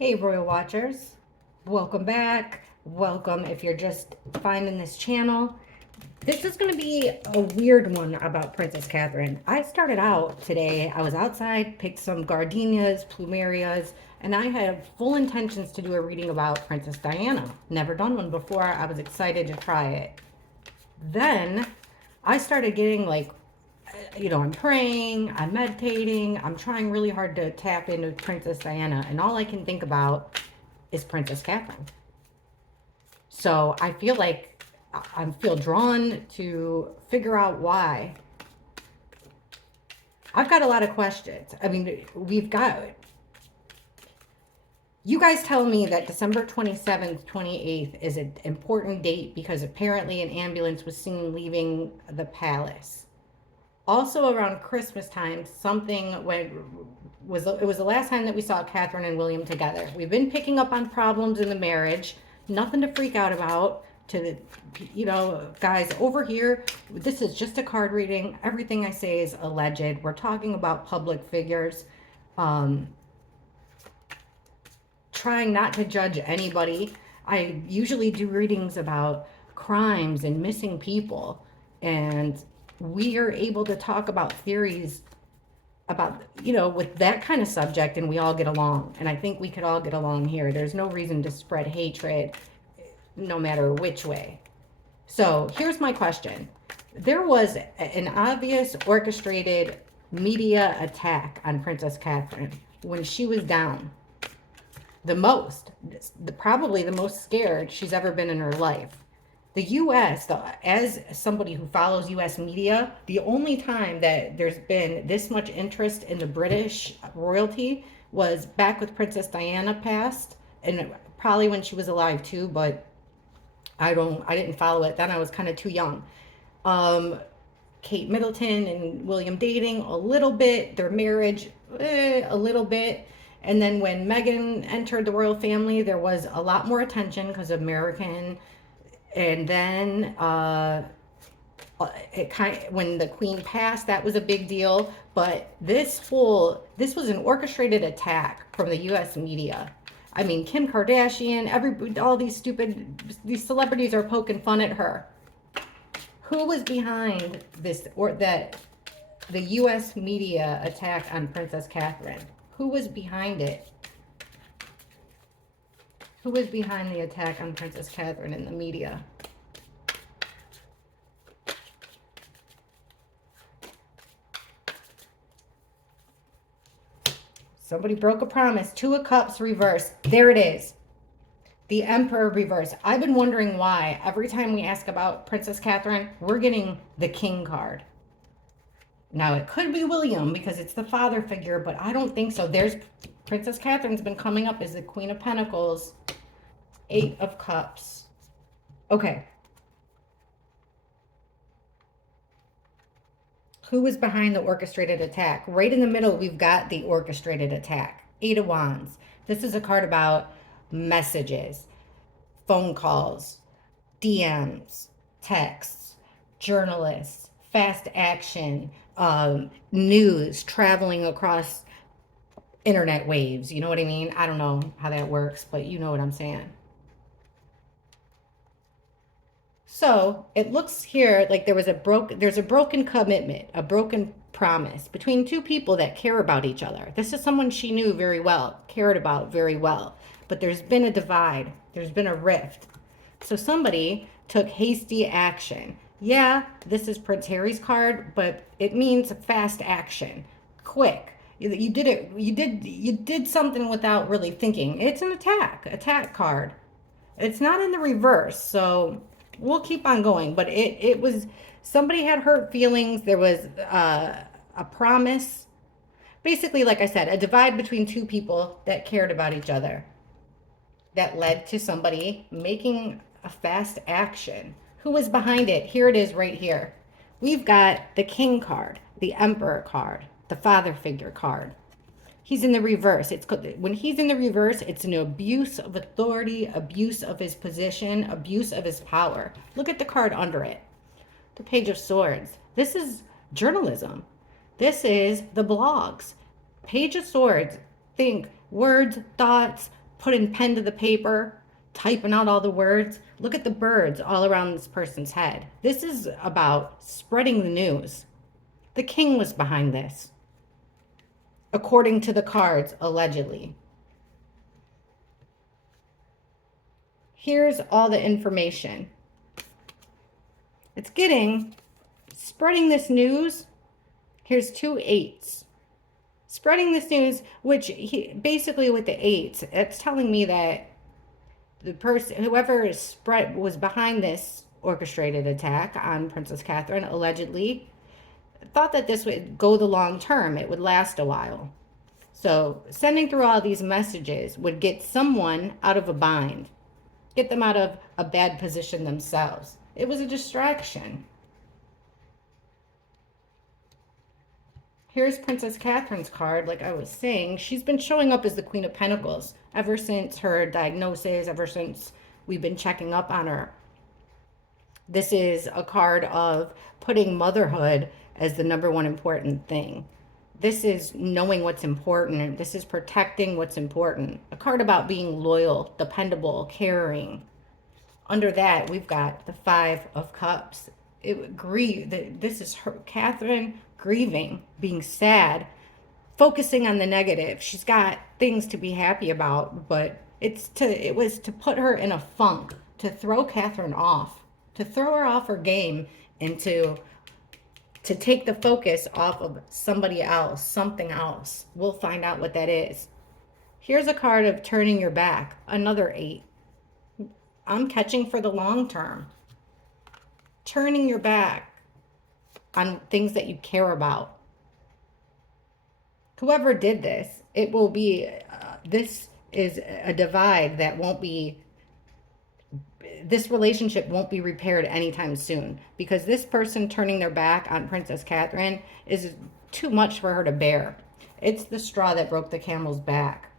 Hey, Royal Watchers. Welcome back. Welcome if you're just finding this channel. This is going to be a weird one about Princess Catherine. I started out today, I was outside, picked some gardenias, plumerias, and I had full intentions to do a reading about Princess Diana. Never done one before. I was excited to try it. Then I started getting I'm praying, I'm meditating, I'm trying really hard to tap into Princess Diana, and all I can think about is Princess Catherine. So I feel like I feel drawn to figure out why. I've got a lot of questions. I mean, you guys tell me that December 27th, 28th is an important date because apparently an ambulance was seen leaving the palace. Also around Christmas time, something went was it was the last time that we saw Catherine and William together. We've been picking up on problems in the marriage, nothing to freak out about. To the, guys over here, this is just a card reading. Everything I say is alleged. We're talking about public figures. Um, Trying not to judge anybody. I usually do readings about crimes and missing people, and we are able to talk about theories about, with that kind of subject, and we all get along. And I think we could all get along here. There's no reason to spread hatred, no matter which way. So here's my question. There was an obvious orchestrated media attack on Princess Catherine when she was down probably the most scared she's ever been in her life. The US, as somebody who follows US media, the only time that there's been this much interest in the British royalty was back with Princess Diana passed, and probably when she was alive too, but I didn't follow it then. I was kind of too young. Kate Middleton and William dating a little bit, their marriage a little bit. And then when Meghan entered the royal family, there was a lot more attention because American. And then when the Queen passed, that was a big deal. But this was an orchestrated attack from the U.S. media. I mean, Kim Kardashian, all these celebrities are poking fun at her. Who was behind this, or that the U.S. media attack on Princess Catherine? Who was behind it? Who was behind the attack on Princess Catherine in the media? Somebody broke a promise. Two of Cups reverse. There it is. The Emperor reverse. I've been wondering why every time we ask about Princess Catherine, we're getting the King card. Now, it could be William because it's the father figure, but I don't think so. There's Princess Catherine's been coming up as the Queen of Pentacles. Eight of Cups. Okay. Who was behind the orchestrated attack? Right in the middle, we've got the orchestrated attack. Eight of Wands. This is a card about messages, phone calls, DMs, texts, journalists, fast action, news traveling across internet waves. You know what I mean? I don't know how that works, but you know what I'm saying. So it looks here like there's a broken commitment, a broken promise between two people that care about each other. This is someone she knew very well, cared about very well, but there's been a divide. There's been a rift. So somebody took hasty action. Yeah, this is Prince Harry's card, but it means fast action, quick. You did it. You did something without really thinking. It's an attack card. It's not in the reverse, so we'll keep on going. But it was, somebody had hurt feelings. There was a promise. Basically, like I said, a divide between two people that cared about each other that led to somebody making a fast action. Who was behind it? Here it is right here. We've got the King card, the Emperor card, the father figure card. He's in the reverse. When he's in the reverse, it's an abuse of authority, abuse of his position, abuse of his power. Look at the card under it. The Page of Swords. This is journalism. This is the blogs. Page of Swords. Think words, thoughts, putting pen to the paper, typing out all the words. Look at the birds all around this person's head. This is about spreading the news. The king was behind this, according to the cards, allegedly. Here's all the information. It's spreading this news. Here's 2 eights. Spreading this news, which basically with the eights, it's telling me that the person, whoever was behind this orchestrated attack on Princess Catherine, allegedly, thought that this would go the long term. It would last a while. So sending through all these messages would get someone out of a bind, get them out of a bad position themselves. It was a distraction. Here's Princess Catherine's card. Like I was saying, she's been showing up as the Queen of Pentacles ever since her diagnosis, ever since we've been checking up on her. This is a card of putting motherhood as the number one important thing. This is knowing what's important. This is protecting what's important. A card about being loyal, dependable, caring. Under that, we've got the 5 of Cups. This is her, Catherine, grieving, being sad, focusing on the negative. She's got things to be happy about, but it was to put her in a funk, to throw Catherine off, to throw her off her game, and to take the focus off of somebody else, something else. We'll find out what that is. Here's a card of turning your back, another 8. I'm catching for the long term. Turning your back on things that you care about. Whoever did this, it will be, this is a divide that won't be, this relationship won't be repaired anytime soon, because this person turning their back on Princess Catherine is too much for her to bear. It's the straw that broke the camel's back.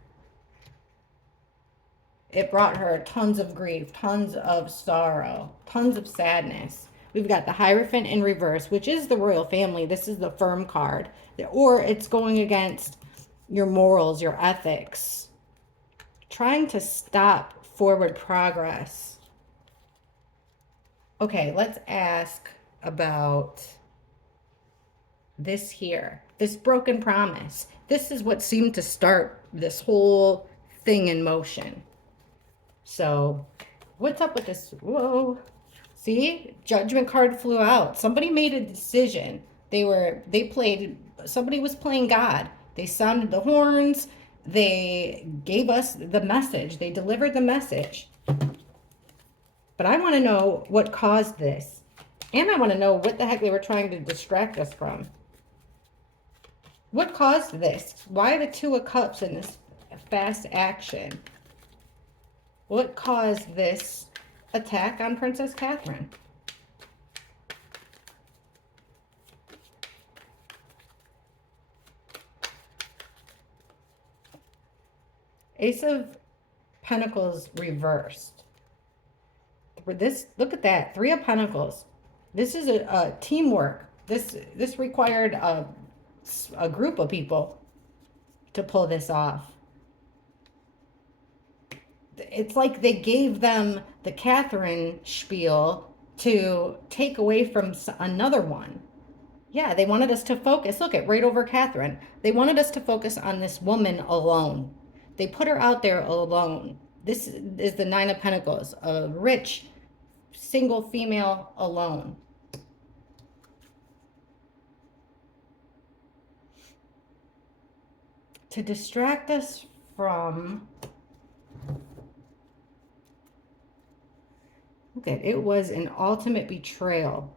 It brought her tons of grief, tons of sorrow, tons of sadness. We've got the Hierophant in reverse, which is the royal family. This is the firm card. Or it's going against your morals, your ethics. Trying to stop forward progress. Okay, let's ask about this here. This broken promise. This is what seemed to start this whole thing in motion. So, what's up with this? Whoa. See, Judgment card flew out. Somebody made a decision. Somebody was playing God. They sounded the horns. They gave us the message. They delivered the message. But I want to know what caused this. And I want to know what the heck they were trying to distract us from. What caused this? Why the 2 of Cups in this fast action? What caused this attack on Princess Catherine? Ace of Pentacles reversed. Look at that, 3 of Pentacles. This is a teamwork. This required a group of people to pull this off. It's like they gave them the Catherine spiel to take away from another one. Yeah, they wanted us to focus. Look at right over Catherine. They wanted us to focus on this woman alone. They put her out there alone. This is the 9 of Pentacles, a rich, single female alone. To distract us from... Okay, it was an ultimate betrayal.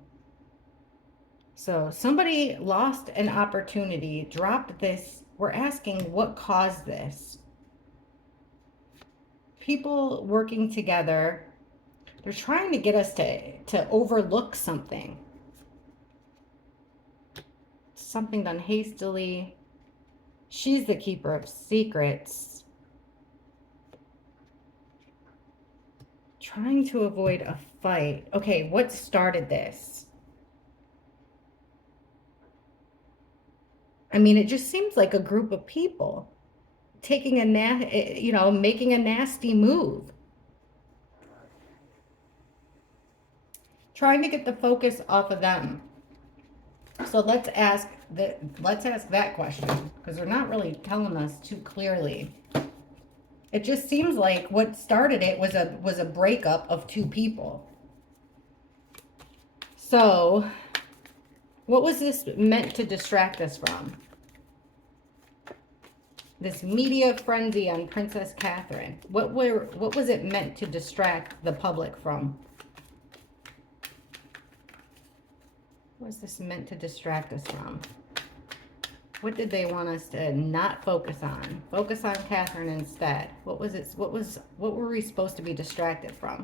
So somebody lost an opportunity, dropped this. We're asking what caused this. People working together, they're trying to get us to overlook something. Something done hastily. She's the keeper of secrets. Trying to avoid a fight. Okay, what started this? I mean, it just seems like a group of people. taking making a nasty move. Trying to get the focus off of them. So let's ask that question, because they're not really telling us too clearly. It just seems like what started it was a breakup of two people. So, what was this meant to distract us from? This media frenzy on Princess Catherine. What was it meant to distract the public from? What was this meant to distract us from? What did they want us to not focus on? Focus on Catherine instead. What were we supposed to be distracted from?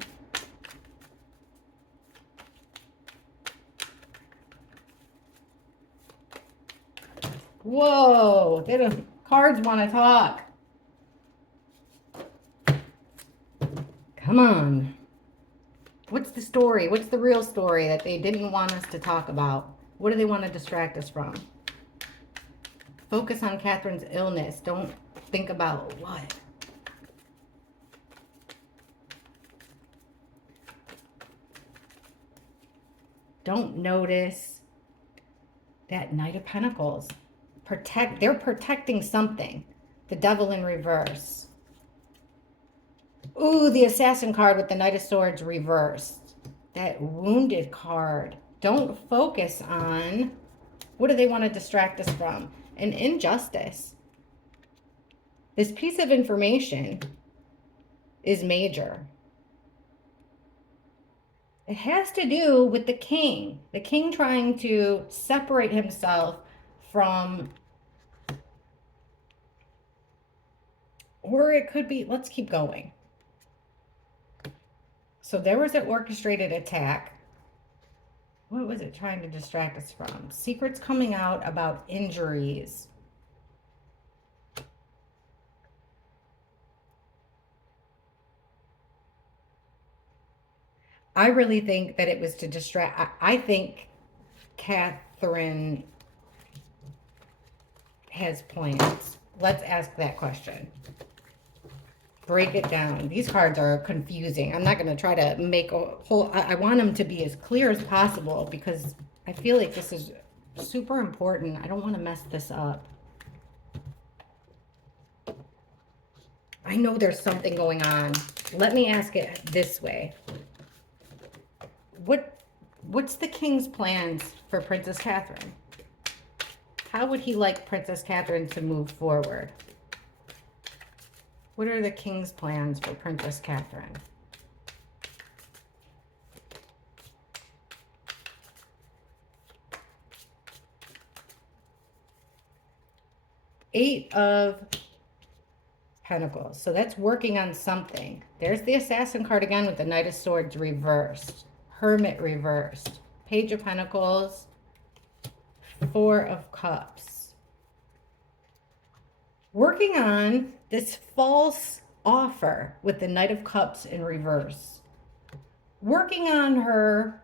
Whoa, the cards want to talk. Come on. What's the story? What's the real story that they didn't want us to talk about? What do they want to distract us from? Focus on Catherine's illness. Don't think about what. Don't notice that Knight of Pentacles. They're protecting something. The Devil in reverse. Ooh, the Assassin card with the Knight of Swords reversed. That Wounded card. Don't focus on, what do they want to distract us from? An injustice. This piece of information is major. It has to do with the king. The king trying to separate himself from, or it could be, let's keep going. So there was an orchestrated attack. What was it trying to distract us from? Secrets coming out about injuries. I really think that it was to distract. I think Catherine has plans. Let's ask that question. Break it down. These cards are confusing. I'm not going to try to make a whole... I want them to be as clear as possible, because I feel like this is super important. I don't want to mess this up. I know there's something going on. Let me ask it this way. What's the king's plans for Princess Catherine? How would he like Princess Catherine to move forward? What are the king's plans for Princess Catherine? Eight of Pentacles. So that's working on something. There's the Assassin card again with the Knight of Swords reversed. Hermit reversed. Page of Pentacles. Four of Cups. Working on this false offer with the Knight of Cups in reverse. Working on her.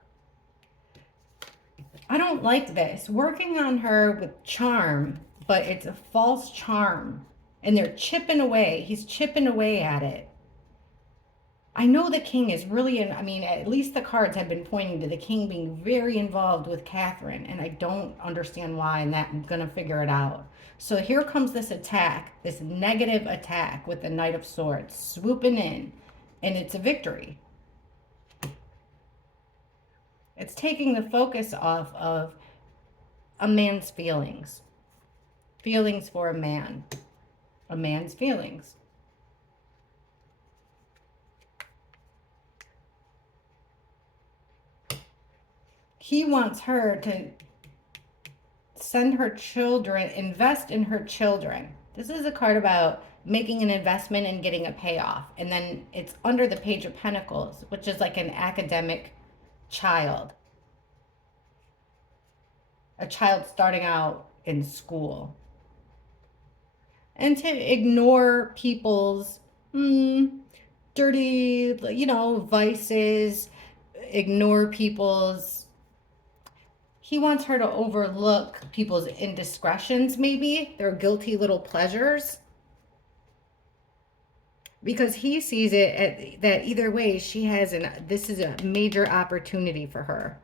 I don't like this. Working on her with charm, but it's a false charm. And they're chipping away. He's chipping away at it. I know the king is really, at least the cards have been pointing to the king being very involved with Catherine, and I don't understand why, and I'm going to figure it out. So here comes this attack, this negative attack with the Knight of Swords swooping in, and it's a victory. It's taking the focus off of a man's feelings. Feelings for a man. A man's feelings. He wants her to send her children, invest in her children. This is a card about making an investment and getting a payoff. And then it's under the Page of Pentacles, which is like an academic child. A child starting out in school. And to ignore people's dirty, vices, ignore people's... He wants her to overlook people's indiscretions, maybe, their guilty little pleasures. because he sees it that either way she has this is a major opportunity for her.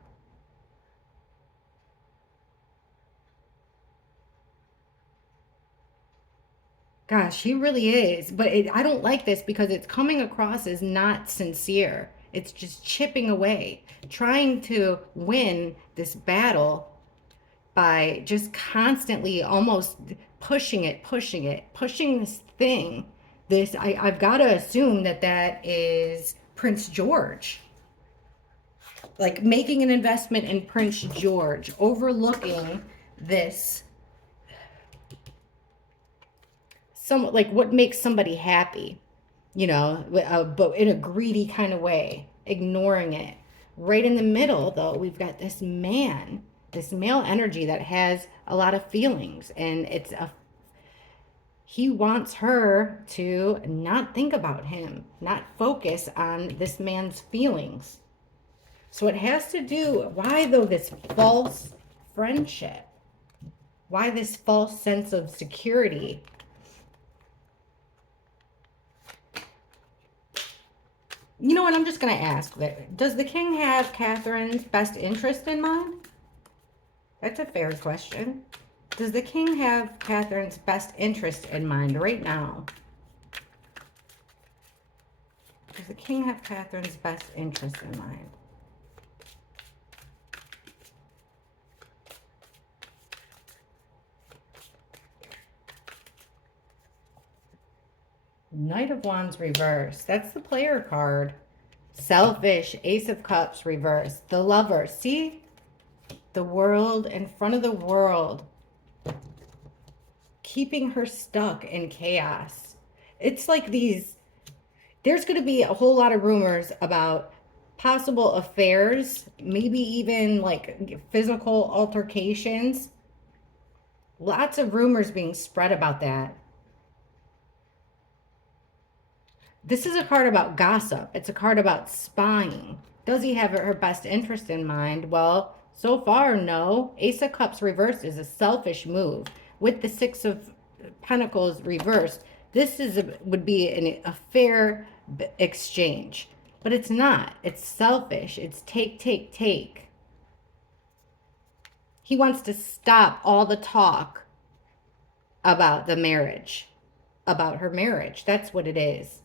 Gosh, he really is. But I don't like this because it's coming across as not sincere. It's just chipping away, trying to win this battle by just constantly almost pushing this thing. I've got to assume that that is Prince George. Like making an investment in Prince George, overlooking this, some like what makes somebody happy, but in a greedy kind of way, ignoring it. Right in the middle, though, we've got this man, this male energy that has a lot of feelings, and he wants her to not think about him, not focus on this man's feelings. So it has to do, why though this false friendship? Why this false sense of security? You know what? I'm just going to ask that. Does the king have Catherine's best interest in mind? That's a fair question. Does the king have Catherine's best interest in mind right now? Does the king have Catherine's best interest in mind? Knight of Wands reverse. That's the player card. Selfish. Ace of Cups reverse. The Lover. See? The World in front of the World. Keeping her stuck in chaos. It's like there's going to be a whole lot of rumors about possible affairs, maybe even like physical altercations. Lots of rumors being spread about that. This is a card about gossip. It's a card about spying. Does he have her best interest in mind? Well, so far, no. Ace of Cups reversed is a selfish move. With the Six of Pentacles reversed, this would be a fair exchange. But it's not. It's selfish. It's take, take, take. He wants to stop all the talk about the marriage, about her marriage. That's what it is.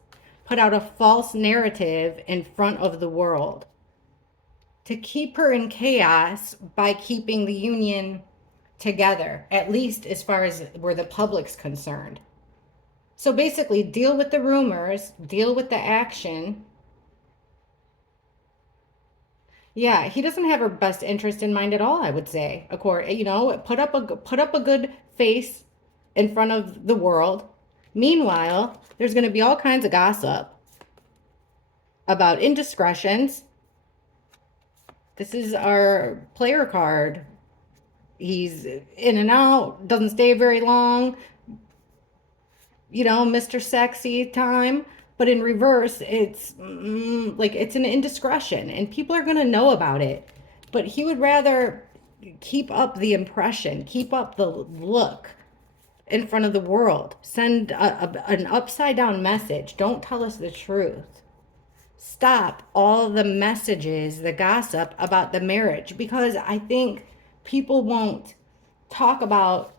Put out a false narrative in front of the world to keep her in chaos by keeping the union together, at least as far as where the public's concerned. So basically, deal with the rumors, deal with the action. Yeah, he doesn't have her best interest in mind at all, I would say. Put up a good face in front of the world. Meanwhile, there's going to be all kinds of gossip about indiscretions. This is our player card. He's in and out, doesn't stay very long. Mr. Sexy time. But in reverse, it's like it's an indiscretion, and people are going to know about it. But he would rather keep up the impression, keep up the look in front of the world. Send an upside down message. Don't tell us the truth. Stop all the messages, the gossip about the marriage, because I think people won't talk about,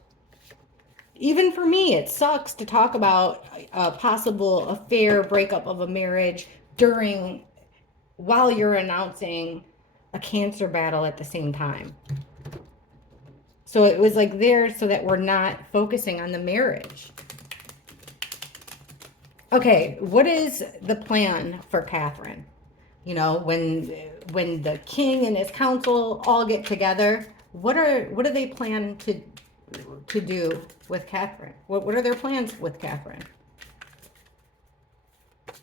even for me, it sucks to talk about a possible affair, breakup of a marriage while you're announcing a cancer battle at the same time. So it was like there so that we're not focusing on the marriage. Okay, what is the plan for Catherine? When the king and his council all get together, what do they plan to do with Catherine? What are their plans with Catherine?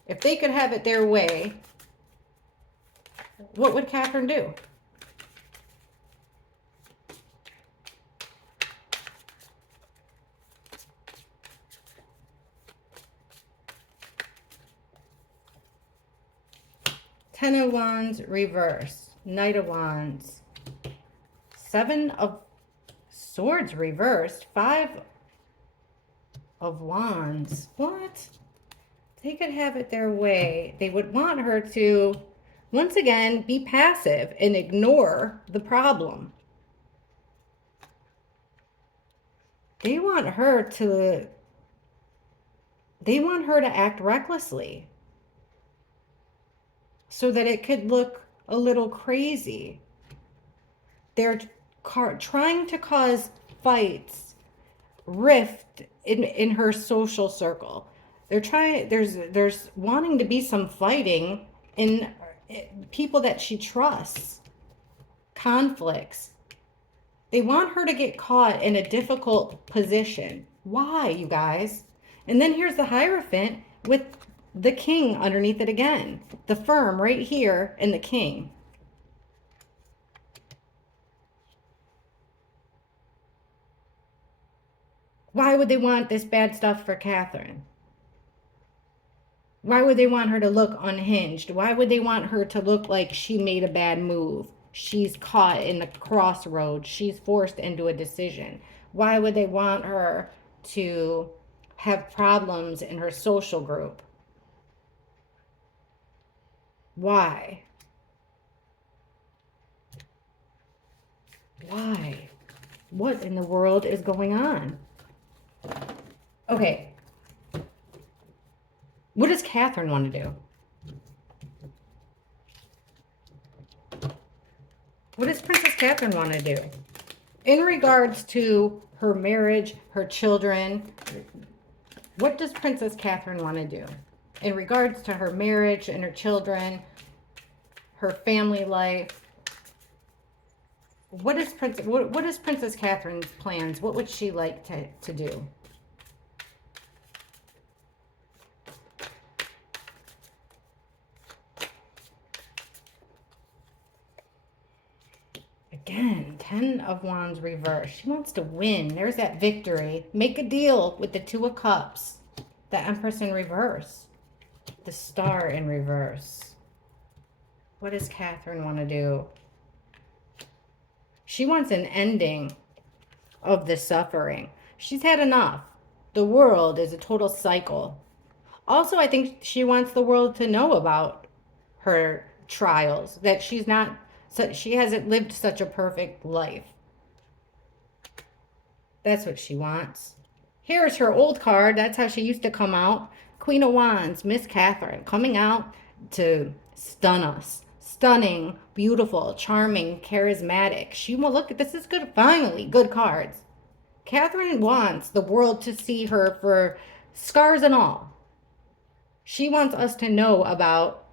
If they could have it their way, what would Catherine do? Ten of Wands reverse. Knight of Wands. Seven of Swords reversed. Five of Wands. What? they could have it their way, they would want her to, once again, be passive and ignore the problem. They want her to, they want her to act recklessly so that it could look a little crazy. They're trying to cause fights, rift in her social circle. They're trying, there's wanting to be some fighting in people that she trusts, conflicts. They want her to get caught in a difficult position. Why, you guys? And then here's the Hierophant with the king underneath it again. The firm right here and the king. Why would they want this bad stuff for Catherine? Why would they want her to look unhinged? Why would they want her to look like she made a bad move? She's caught in the crossroads. She's forced into a decision. Why would they want her to have problems in her social group? Why? Why? What in the world is going on? Okay. What does Catherine want to do? What does Princess Catherine want to do? In regards to her marriage, her children, what does Princess Catherine want to do? In regards to her marriage and her children, her family life, what is Princess Catherine's plans? What would she like to do? Again, 10 of Wands reverse. She wants to win. There's that victory. Make a deal with the 2 of Cups. The Empress in reverse. The Star in reverse. What does Catherine want to do? She wants an ending of the suffering. She's had enough. The world is a total cycle. Also, I think she wants the world to know about her trials, that she's not, she hasn't lived such a perfect life. That's what she wants. Here's her old card. That's how she used to come out. Queen of Wands, Miss Catherine, coming out to stun us. Stunning, beautiful, charming, charismatic. She will look at this is good. Finally, good cards. Catherine wants the world to see her for scars and all. She wants us to know about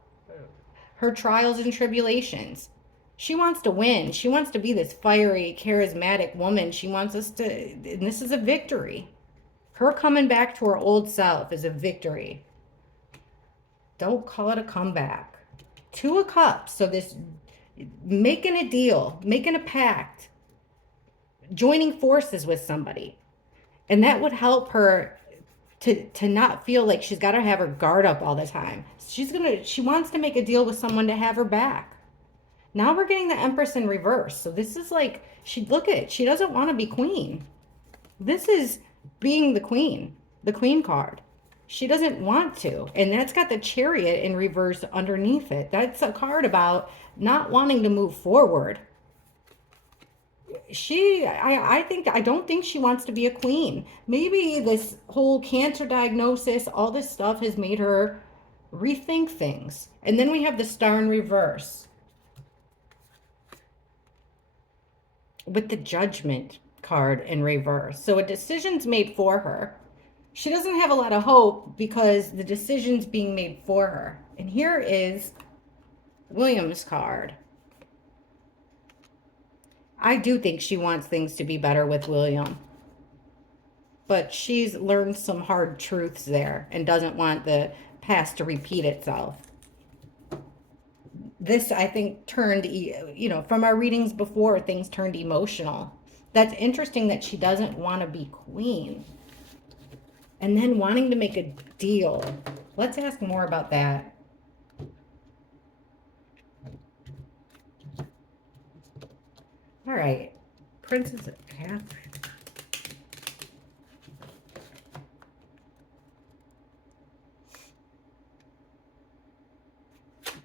her trials and tribulations. She wants to win. She wants to be this fiery, charismatic woman. She wants us to, and this is a victory. Her coming back to her old self is a victory. Don't call it a comeback. 2 of Cups. So this, making a deal, making a pact, joining forces with somebody. And that would help her to not feel like she's got to have her guard up all the time. She wants to make a deal with someone to have her back. Now we're getting the Empress in reverse. So this is like, look at it. She doesn't want to be queen. This is being the queen card. She doesn't want to. And that's got the Chariot in reverse underneath it. That's a card about not wanting to move forward. I don't think she wants to be a queen. Maybe this whole cancer diagnosis, all this stuff has made her rethink things. And then we have the Star in reverse with the Judgment card in reverse. So a decision's made for her. She doesn't have a lot of hope because the decision's being made for her. And here is William's card. I do think she wants things to be better with William. But she's learned some hard truths there and doesn't want the past to repeat itself. This, I think, turned, from our readings before, things turned emotional. That's interesting that she doesn't want to be queen. And then wanting to make a deal. Let's ask more about that. All right. Princess Catherine.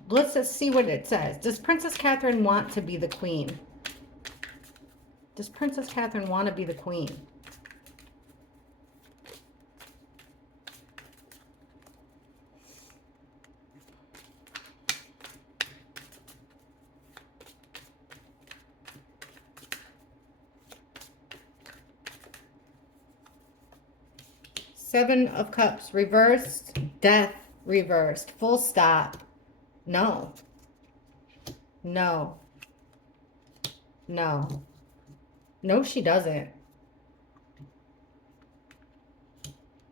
let's just see what it says. Does Princess Catherine want to be the queen? Does Princess Catherine want to be the queen? Seven of Cups reversed, death reversed, full stop. No. No. No. No, she doesn't.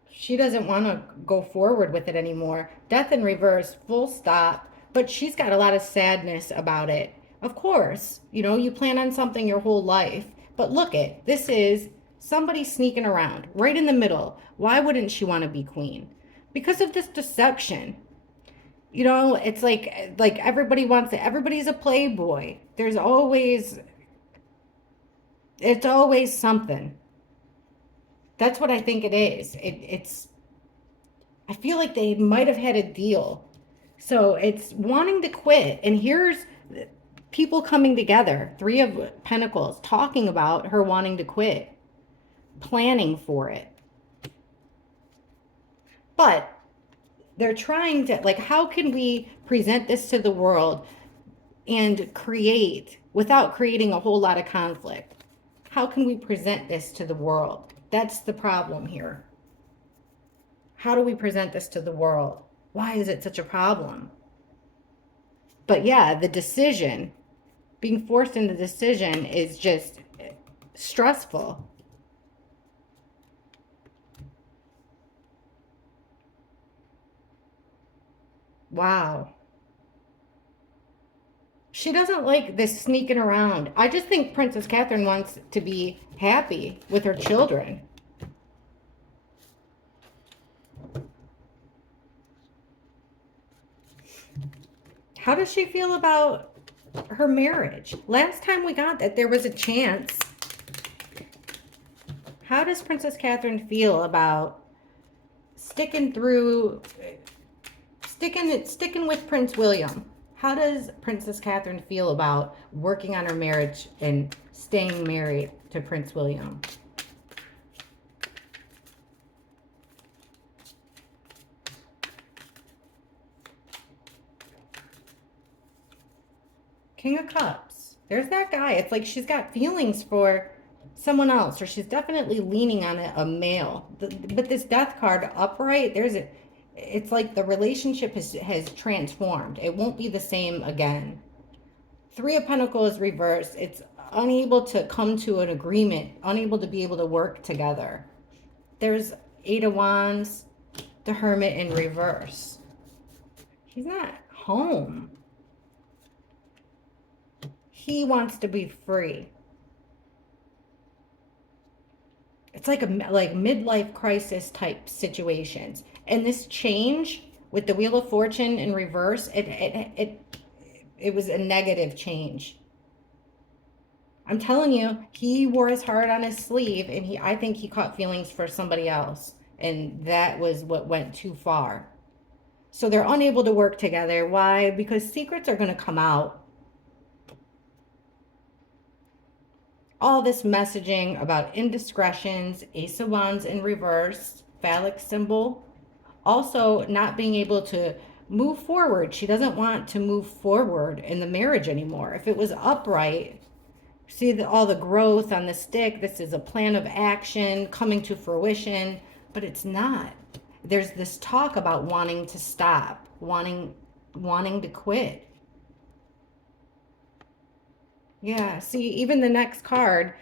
She doesn't want to go forward with it anymore. Death in reverse, full stop. But she's got a lot of sadness about it. Of course, you know, you plan on something your whole life. But look it, this is somebody sneaking around right in the middle. Why wouldn't she want to be queen? Because of this deception. You know, it's like everybody wants it. Everybody's a playboy. There's always, it's always something. That's what I think it is. It's, I feel like they might have had a deal. So it's wanting to quit. And here's people coming together. Three of Pentacles talking about her wanting to quit. Planning for it. But they're trying to, like, how can we present this to the world and create, without creating a whole lot of conflict? How can we present this to the world? That's the problem here. How do we present this to the world? Why is it such a problem? But yeah, the decision, being forced into decision is just stressful. Wow. She doesn't like this sneaking around. I just think Princess Catherine wants to be happy with her children. How does she feel about her marriage? Last time we got that there was a chance. How does Princess Catherine feel about sticking with Prince William? How does Princess Catherine feel about working on her marriage and staying married to Prince William? King of Cups. There's that guy. It's like she's got feelings for someone else, or she's definitely leaning on a male. But this Death card upright, it's like the relationship has transformed. It won't be the same again. Three of Pentacles reversed. It's unable to come to an agreement, unable to be able to work together. There's Eight of Wands, the Hermit in reverse. He's not home. He wants to be free. It's like midlife crisis type situations. And this change with the Wheel of Fortune in reverse, it was a negative change. I'm telling you, he wore his heart on his sleeve, and I think he caught feelings for somebody else, and that was what went too far. So they're unable to work together. Why? Because secrets are going to come out. All this messaging about indiscretions, Ace of Wands in reverse, phallic symbol. Also not being able to move forward. She doesn't want to move forward in the marriage anymore. If it was upright, see all the growth on the stick. This is a plan of action coming to fruition, but it's not. There's this talk about wanting to stop, wanting to quit. Yeah, see, even the next card,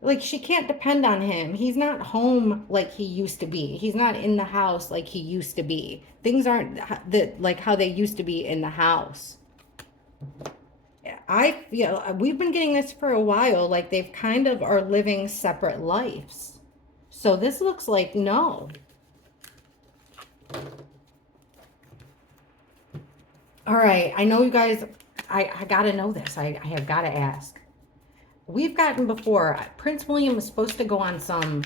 like, she can't depend on him. He's not home like he used to be. He's not in the house like he used to be. Things aren't like how they used to be in the house. I feel we've been getting this for a while, like they've kind of are living separate lives. So this looks like no. All right, I know you guys, I got to know this. I have got to ask. We've gotten before, Prince William was supposed to go on some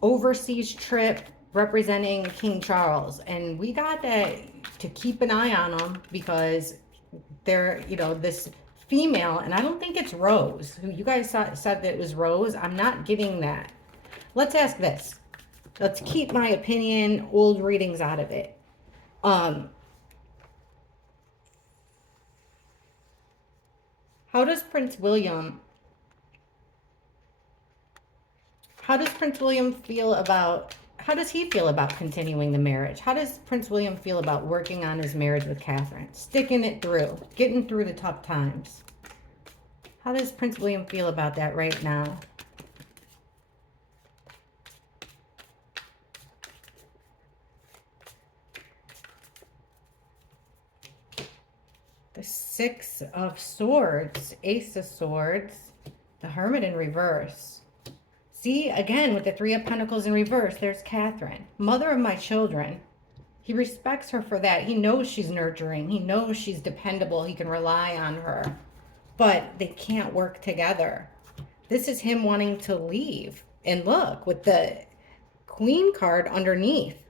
overseas trip, representing King Charles, and we got to keep an eye on them because they're, this female, and I don't think it's Rose, who you guys said that it was Rose. I'm not getting that. Let's ask this. Let's keep my opinion, old readings out of it. Um, how does Prince William How does Prince William feel about how does he feel about continuing the marriage? How does Prince William feel about working on his marriage with Catherine? Sticking it through, getting through the tough times. How does Prince William feel about that right now? The Six of Swords, Ace of Swords, the Hermit in reverse. See, again, with the Three of Pentacles in reverse, there's Catherine, mother of my children. He respects her for that. He knows she's nurturing. He knows she's dependable. He can rely on her. But they can't work together. This is him wanting to leave. And look, with the Queen card underneath.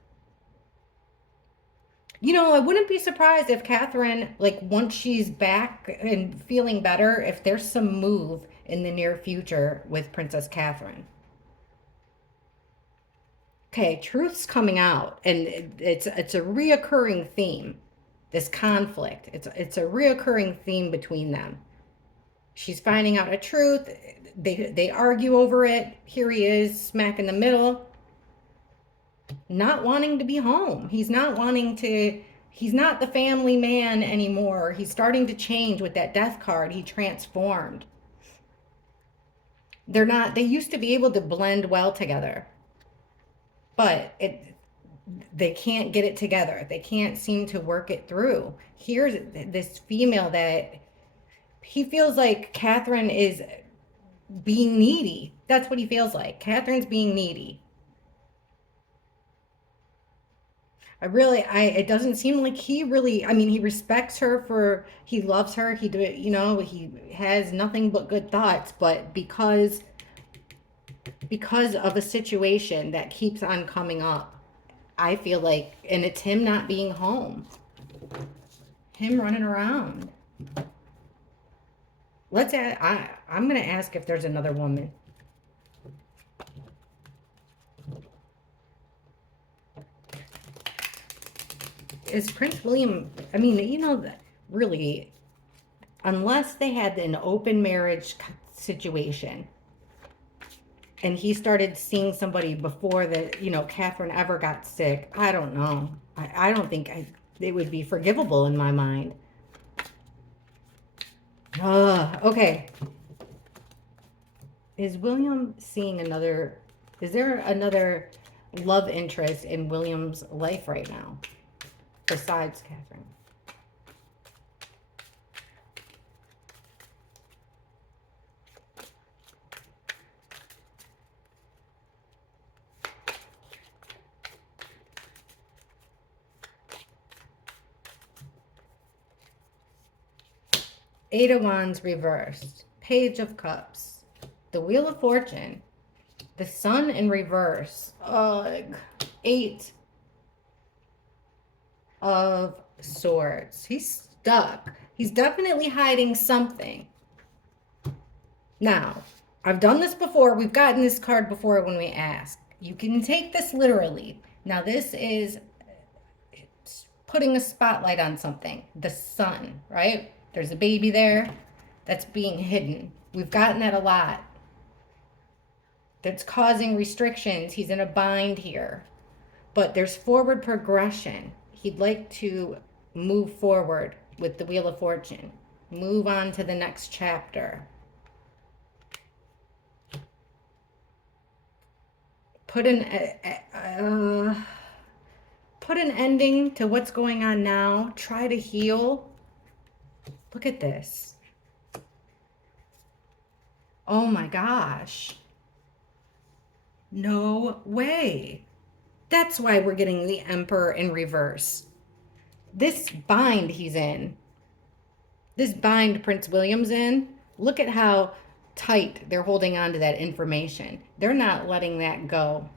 I wouldn't be surprised if Catherine, like, once she's back and feeling better, if there's some move in the near future with Princess Catherine. Okay, truth's coming out, and it's a reoccurring theme. This conflict, it's a reoccurring theme between them. She's finding out a truth. They argue over it. Here he is, smack in the middle, not wanting to be home. He's not the family man anymore. He's starting to change with that death card. He transformed. They used to be able to blend well together. But they can't get it together. They can't seem to work it through. Here's this female that he feels like Catherine is being needy. That's what he feels like. Catherine's being needy. It doesn't seem like he really, he respects her he loves her. He has nothing but good thoughts, but because of a situation that keeps on coming up, I feel like, and it's him not being home, him running around. I'm going to ask if there's another woman. Is Prince William, really, unless they had an open marriage situation, and he started seeing somebody before Catherine ever got sick, I don't know. I don't think it would be forgivable in my mind. Okay. Is William seeing is there another love interest in William's life right now besides Catherine? Eight of Wands reversed, Page of Cups, the Wheel of Fortune, the Sun in reverse, Eight of Swords. He's stuck. He's definitely hiding something. Now, I've done this before. We've gotten this card before when we ask. You can take this literally. Now, this is putting a spotlight on something. The sun, right? There's a baby there that's being hidden. We've gotten that a lot. That's causing restrictions. He's in a bind here. But there's forward progression. He'd like to move forward with the Wheel of Fortune. Move on to the next chapter. Put an ending to what's going on now. Try to heal. Look at this. Oh my gosh. No way. That's why we're getting the Emperor in reverse. This bind he's in. This bind Prince William's in. Look at how tight they're holding on to that information. They're not letting that go.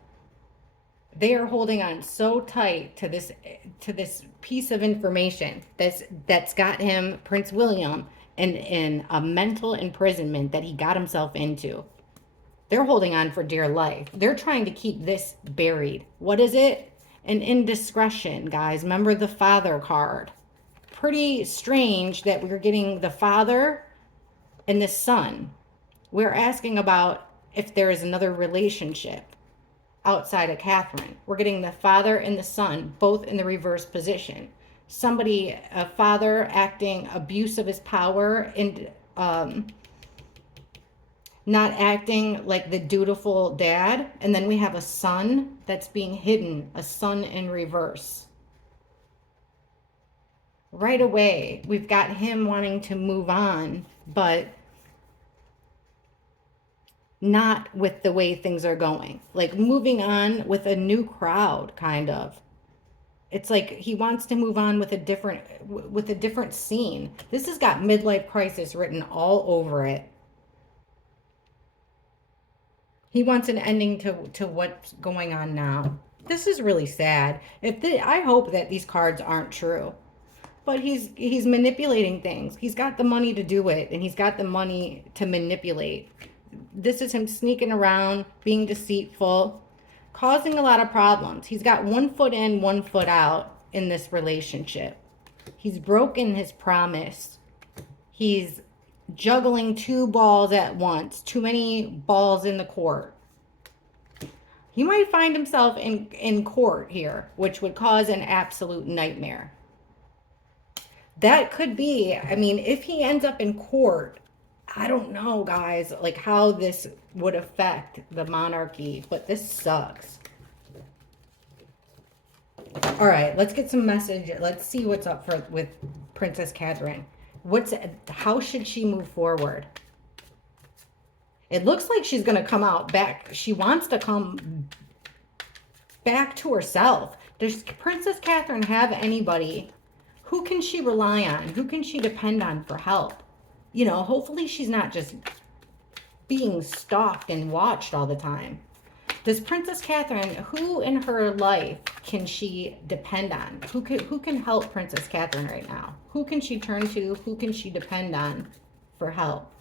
They are holding on so tight to this piece of information that's got him, Prince William, in a mental imprisonment that he got himself into. They're holding on for dear life. They're trying to keep this buried. What is it? An indiscretion, guys. Remember the father card. Pretty strange that we're getting the father and the son. We're asking about if there is another relationship outside of Catherine. We're getting the father and the son both in the reverse position. Somebody, a father acting abuse of his power and not acting like the dutiful dad. And then we have a son that's being hidden, a son in reverse. Right away, we've got him wanting to move on, but not with the way things are going. Like moving on with a new crowd, kind of. It's like he wants to move on with a different scene. This has got midlife crisis written all over it. He wants an ending to what's going on now. This is really sad. I hope that these cards aren't true. But he's manipulating things. He's got the money to do it, and he's got the money to manipulate. This is him sneaking around, being deceitful, causing a lot of problems. He's got one foot in, one foot out in this relationship. He's broken his promise. He's juggling two balls at once, too many balls in the court. He might find himself in court here, which would cause an absolute nightmare. That could be, I mean, if he ends up in court, I don't know, guys, like how this would affect the monarchy, but this sucks. All right, let's get some message. Let's see what's up with Princess Catherine. How should she move forward? It looks like she's going to come out back. She wants to come back to herself. Does Princess Catherine have anybody? Who can she rely on? Who can she depend on for help? You know, hopefully she's not just being stalked and watched all the time. Does Princess Catherine, who in her life can she depend on? Who can help Princess Catherine right now? Who can she turn to? Who can she depend on for help?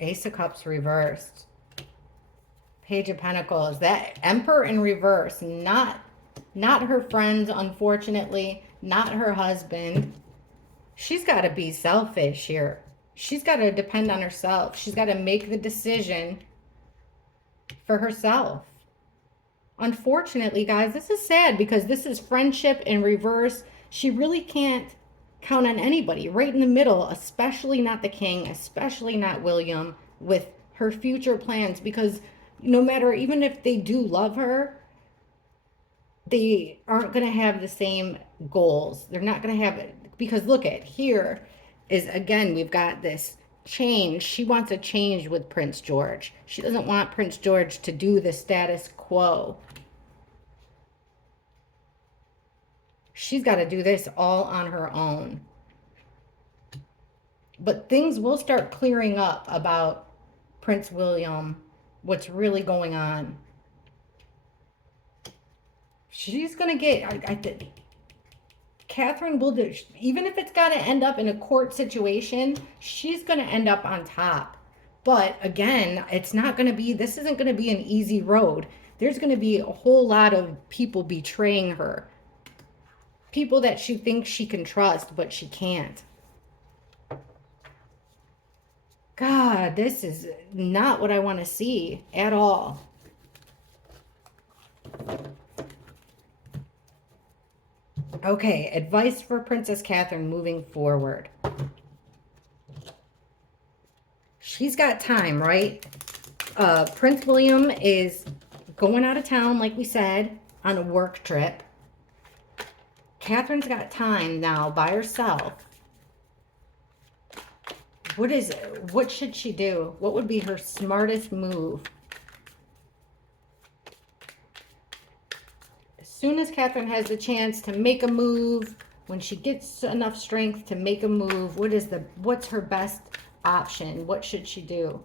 Ace of Cups reversed. Page of Pentacles. That Emperor in reverse. Not her friends, unfortunately. Not her husband. She's got to be selfish here. She's got to depend on herself. She's got to make the decision for herself. Unfortunately, guys, this is sad because this is friendship in reverse. She really can't count on anybody right in the middle, especially not the king, especially not William, with her future plans, because no matter, even if they do love her, they aren't going to have the same goals. They're not going to have it, because look at here is, again, we've got this change. She wants a change with Prince George. She doesn't want Prince George to do the status quo. She's got to do this all on her own. But things will start clearing up about Prince William, what's really going on. She's going to get, Catherine will do, even if it's got to end up in a court situation, she's going to end up on top. But again, it's not going to be, this isn't going to be an easy road. There's going to be a whole lot of people betraying her. People that she thinks she can trust, but she can't. God, this is not what I want to see at all. Okay, advice for Princess Catherine moving forward. She's got time, right? Prince William is going out of town, like we said, on a work trip. Catherine's got time now by herself. What should she do? What would be her smartest move? As soon as Catherine has the chance to make a move, When she gets enough strength to make a move, what's her best option? What should she do?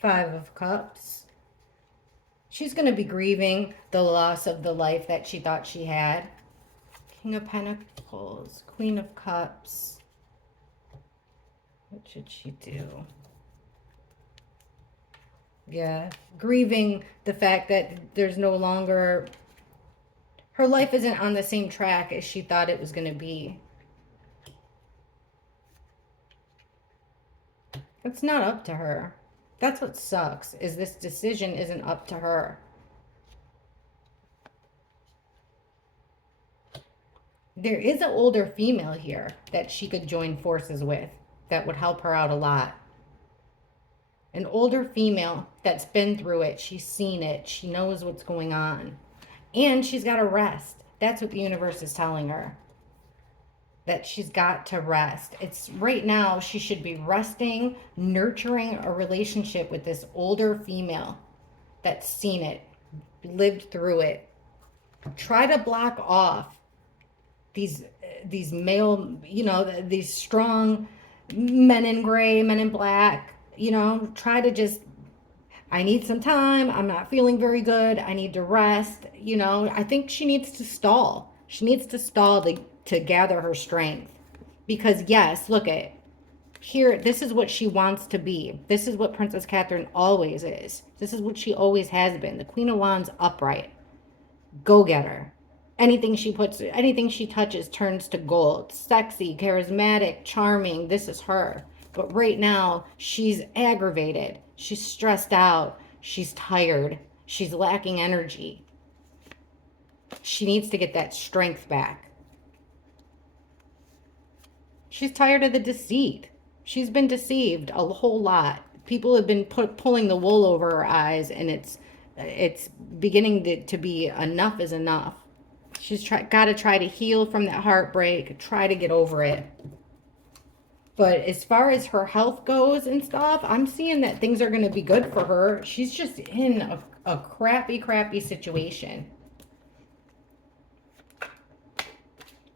Five of Cups. She's going to be grieving the loss of the life that she thought she had. King of Pentacles, Queen of Cups. What should she do? Yeah, grieving the fact that there's no longer, her life isn't on the same track as she thought it was going to be. It's not up to her. That's what sucks, is this decision isn't up to her. There is an older female here that she could join forces with that would help her out a lot. An older female that's been through it. She's seen it. She knows what's going on. And she's got to rest. That's what the universe is telling her. That she's got to rest. It's right now she should be resting, nurturing a relationship with this older female that's seen it, lived through it. Try to block off these male, you know, these strong men in gray, men in black, you know, try to just, I need some time. I'm not feeling very good. I need to rest. You know, I think she needs to stall. She needs to stall to gather her strength. Because yes, look at here. This is what she wants to be. This is what Princess Catherine always is. This is what she always has been. The Queen of Wands upright. Go-getter. Anything she touches turns to gold. Sexy, charismatic, charming. This is her. But right now, she's aggravated. She's stressed out. She's tired. She's lacking energy. She needs to get that strength back. She's tired of the deceit. She's been deceived a whole lot. People have been pulling the wool over her eyes, and it's beginning to be enough is enough. She's got to try to heal from that heartbreak, try to get over it. But as far as her health goes and stuff, I'm seeing that things are going to be good for her. She's just in a crappy, crappy situation.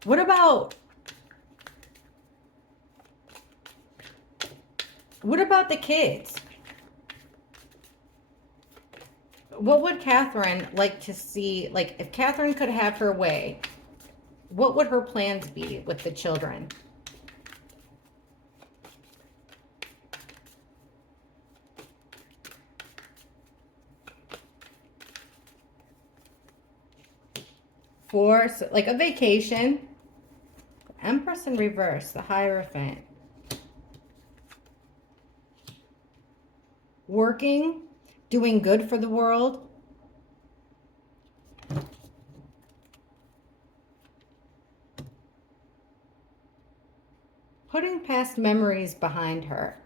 What about the kids? What would Catherine like to see? Like, if Catherine could have her way, what would her plans be with the children? Like a vacation. Empress in reverse, the Hierophant. Working, doing good for the world. Putting past memories behind her.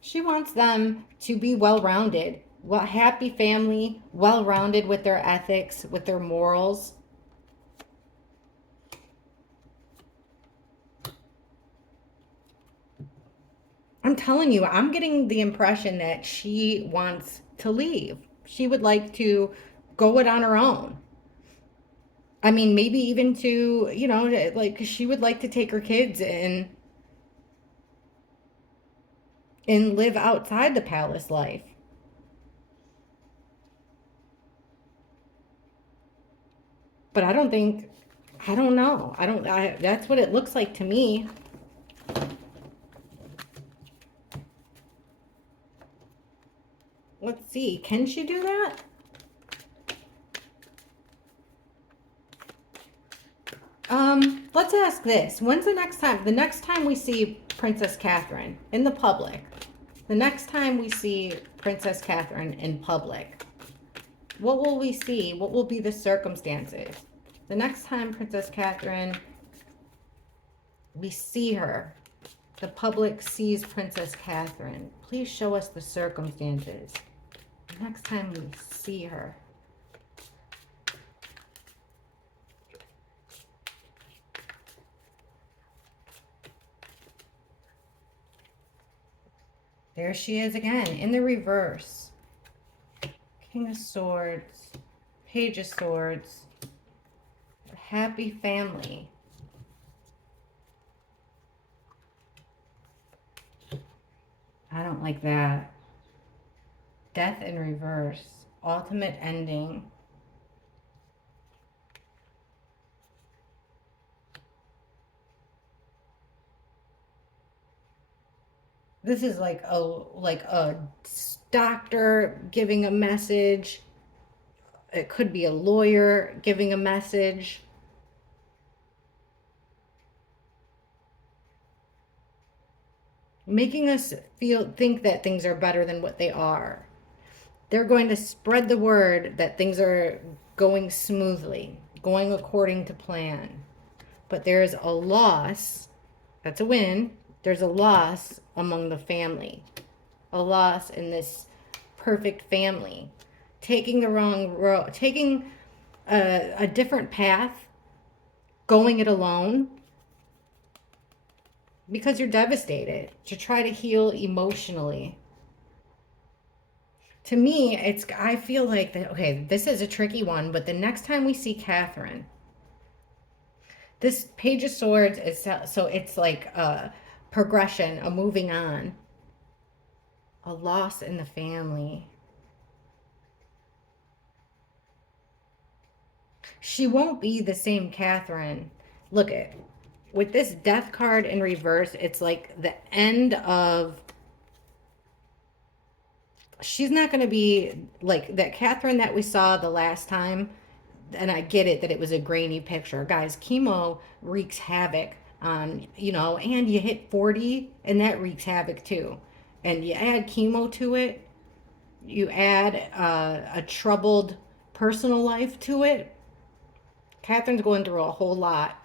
She wants them to be well-rounded. Well, happy family, well-rounded with their ethics, with their morals. I'm telling you, I'm getting the impression that she wants to leave. She would like to go it on her own. I mean, maybe even to, you know, like she would like to take her kids and live outside the palace life. But I don't know. That's what it looks like to me. Let's see. Can she do that? Let's ask this. When's the next time we see Princess Catherine in the public? The next time we see Princess Catherine in public, what will we see? What will be the circumstances? The next time Princess Catherine, we see her, the public sees Princess Catherine, please show us the circumstances. The next time we see her. There she is again, in the reverse. King of Swords, Page of Swords, happy family. I don't like that. Death in reverse, ultimate ending. This is like a doctor giving a message. It could be a lawyer giving a message. Making us think that things are better than what they are. They're going to spread the word that things are going smoothly, going according to plan. But there's a loss. That's a win. There's a loss among the family. A loss in this perfect family. Taking the wrong road, taking a different path, going it alone, because you're devastated, to try to heal emotionally. To me, I feel like that, okay, this is a tricky one, but the next time we see Catherine, this Page of Swords is, so it's like a progression, a moving on, a loss in the family. She won't be the same Catherine. Look at, with this Death card in reverse, it's like the end of, she's not going to be like that Catherine that we saw the last time. And I get it that it was a grainy picture. Guys, chemo wreaks havoc on, and you hit 40 and that wreaks havoc too. And you add chemo to it, you add a troubled personal life to it. Catherine's going through a whole lot.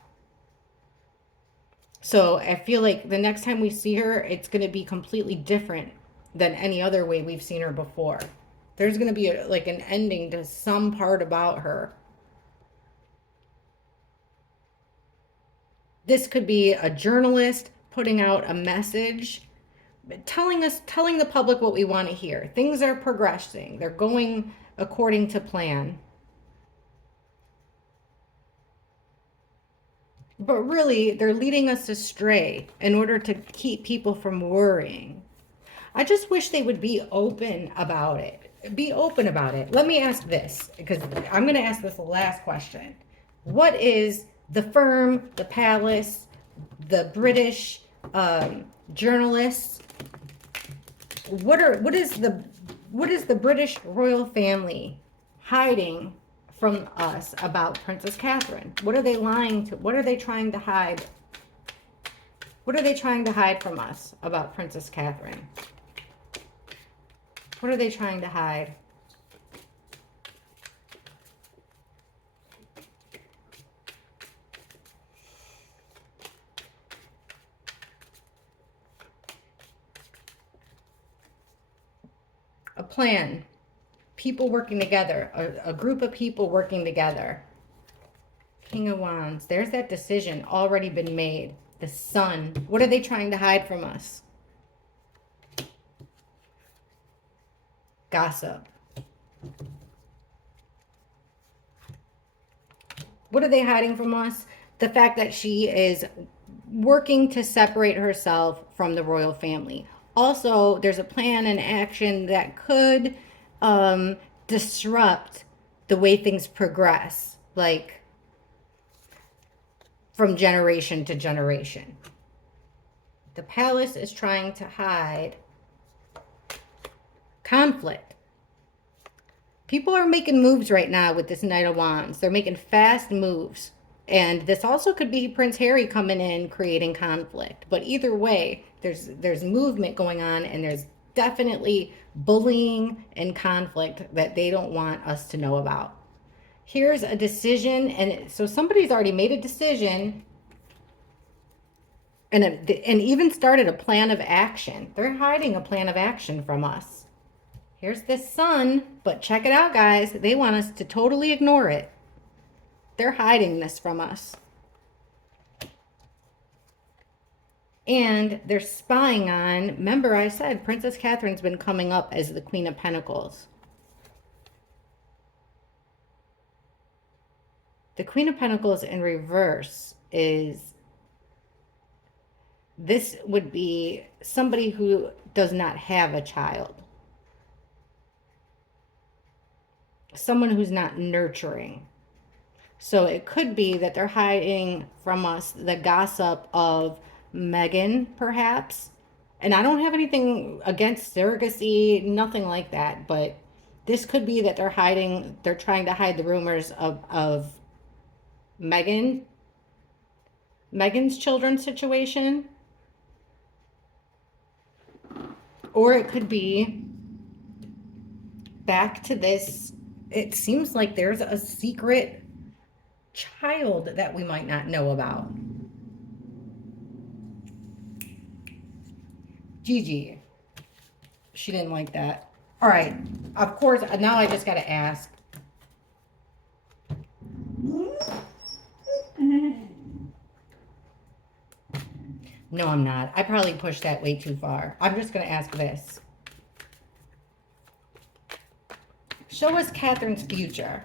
So I feel like the next time we see her, it's going to be completely different than any other way we've seen her before. There's going to be like an ending to some part about her. This could be a journalist putting out a message, telling the public what we want to hear. Things are progressing. They're going according to plan. But really, they're leading us astray in order to keep people from worrying. I just wish they would be open about it. Be open about it. Let me ask this, because I'm going to ask this last question. What is the firm, the palace, the British journalists? What is the British royal family hiding from us about Princess Catherine? What are they lying to? What are they trying to hide? What are they trying to hide from us about Princess Catherine? What are they trying to hide? A plan. People working together. A group of people working together. King of Wands. There's that decision already been made. The Sun. What are they trying to hide from us? Gossip. What are they hiding from us? The fact that she is working to separate herself from the royal family. Also, there's a plan and action that could disrupt the way things progress, like from generation to generation. The palace is trying to hide conflict. People are making moves right now with this Knight of Wands. They're making fast moves. And this also could be Prince Harry coming in, creating conflict. But either way, there's movement going on, and there's definitely bullying and conflict that they don't want us to know about. Here's a decision, and so somebody's already made a decision and even started a plan of action. They're hiding a plan of action from us. Here's this Sun, but check it out, guys. They want us to totally ignore it. They're hiding this from us. And they're spying on, remember I said Princess Catherine's been coming up as the Queen of Pentacles. The Queen of Pentacles in reverse is, this would be somebody who does not have a child. Someone who's not nurturing. So it could be that they're hiding from us the gossip of Meghan, perhaps. And I don't have anything against surrogacy, nothing like that. But this could be that they're trying to hide the rumors of Meghan's children's situation. Or it could be back to this. It seems like there's a secret child that we might not know about. Gigi. She didn't like that. All right. Of course, now I just got to ask. No, I'm not. I probably pushed that way too far. I'm just going to ask this. Show us Catherine's future.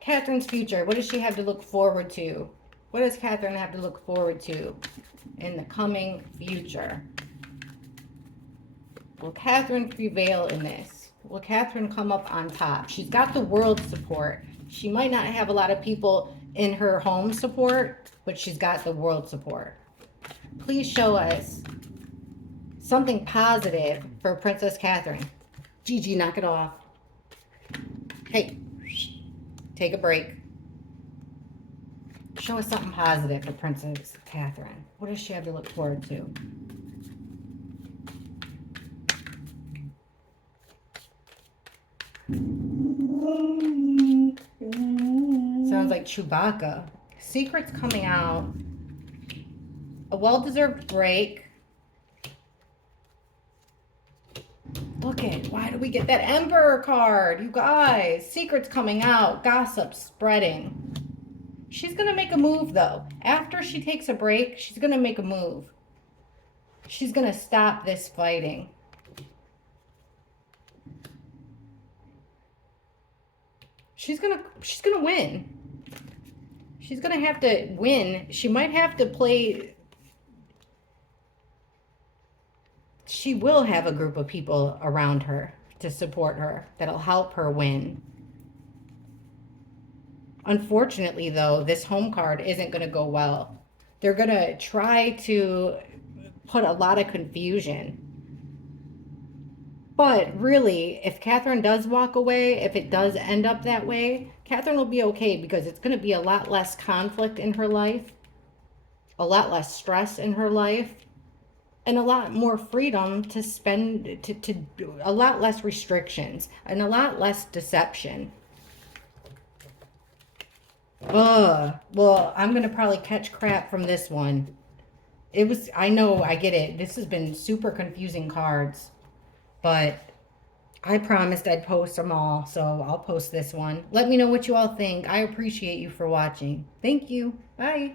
Catherine's future. What does she have to look forward to? What does Catherine have to look forward to in the coming future? Will Catherine prevail in this? Will Catherine come up on top? She's got the world support. She might not have a lot of people in her home support, but she's got the world support. Please show us something positive for Princess Catherine. Gigi, knock it off. Hey, take a break. Show us something positive for Princess Catherine. What does she have to look forward to? Sounds like Chewbacca. Secrets coming out. A well-deserved break. Look at, why do we get that Emperor card? You guys, secrets coming out, gossip spreading. She's going to make a move, though. After she takes a break, she's going to make a move. She's going to stop this fighting. She's going to win. She's going to have to win. She might have to play. She will have a group of people around her to support her that'll help her win. Unfortunately, though, this home card isn't going to go well. They're going to try to put a lot of confusion. But really, if Catherine does walk away, if it does end up that way, Catherine will be okay because it's going to be a lot less conflict in her life, a lot less stress in her life, and a lot more freedom to spend, to a lot less restrictions and a lot less deception. Well, I'm going to probably catch crap from this one. I know, I get it. This has been super confusing cards. But I promised I'd post them all, so I'll post this one. Let me know what you all think. I appreciate you for watching. Thank you. Bye.